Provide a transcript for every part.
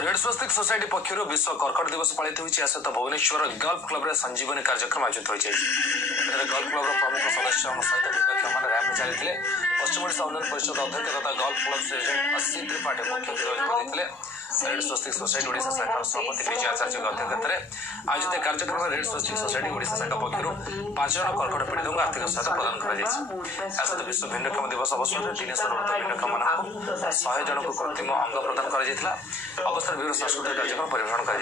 Red स्वस्तिक society पक्षर विश्व कर्कट दिवस पालित होती सहित भुवनेश्वर गल्फ क्लब रे संजीवनी कार्यक्रम आयोजित होती गल्फ क्लब प्रमुख सदस्य सहित भिन्नक्षम मैंने रैंप चलते पश्चिम ओडिशा उन्नयन परिषद अध्यक्ष तथा गल्फ क्लब प्रेसिडेंट अस्सी त्रिपाठी मुख्य अतिथि रेड स्वस्तिक सोसाइटी ओडिशा शाखा सभापति विजय आचार्य अध्यक्षतार आयोजित कार्यक्रम रेड स्वस्तिक सोसाइटी ओडिशा शाखा पक्षर 5 जन कर्कट पीड़ित आर्थिक सहायता प्रदान कर विश्व भिन्नक्षम दिवस अवसर में 3 सर्वोत्त भिन्नक्षम मानक 100 जन को कृत्रिम अंग प्रदान कर अवसर विभिन्न सांस्कृतिक कार्यक्रम परिवेषण कर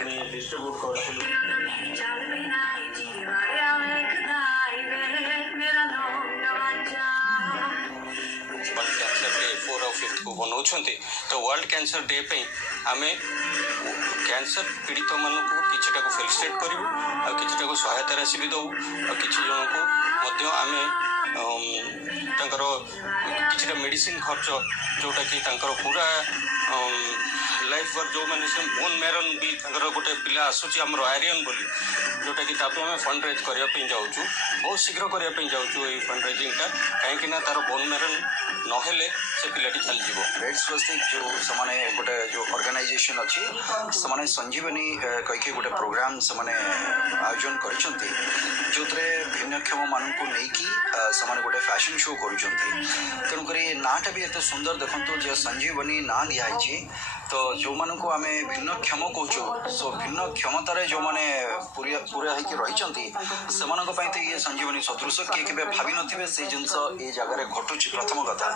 को बनाऊँच तो वर्ल्ड कैंसर डे पे आम कैंसर पीड़ित मानक किटा को फेलिसिटेट करूँ आ कि सहायता राशि भी दऊ कि जन को आम कि मेडिसिन खर्च जोटा कि पूरा लाइफ भर जो मैंने बोन मैरन भी गोटे पिला आसूची आम आयरियन बोली जोटा कि आम फंड रेज करने जाऊँ बहुत शीघ्र करने जाऊँ ये फंड रेजिंगटा कहीं तार बोन मैरन नहेले से पिलाटी चल जीवो। रेड स्वस्तिक जो समाने गोटे जो ऑर्गेनाइजेशन अच्छी समाने संजीवनी कहीकि गोटे प्रोग्राम समाने आयोजन करिसंती जोतरे भिन्नक्षम मानन को नेकी समाने गोटे फैशन शो करूछंती तेणुकरी नाटा भी एते सुंदर देखंतु जे संजीवनी ना दिया तो जो मान को आम भिन्नक्षम कहूँ सो भिन्न क्षमतार जो मैंने पूरा होकर रही तो ये संजीवनी सदृश किए के भावी नथिबे से जिनस ये जगह घटुची प्रथम कथा।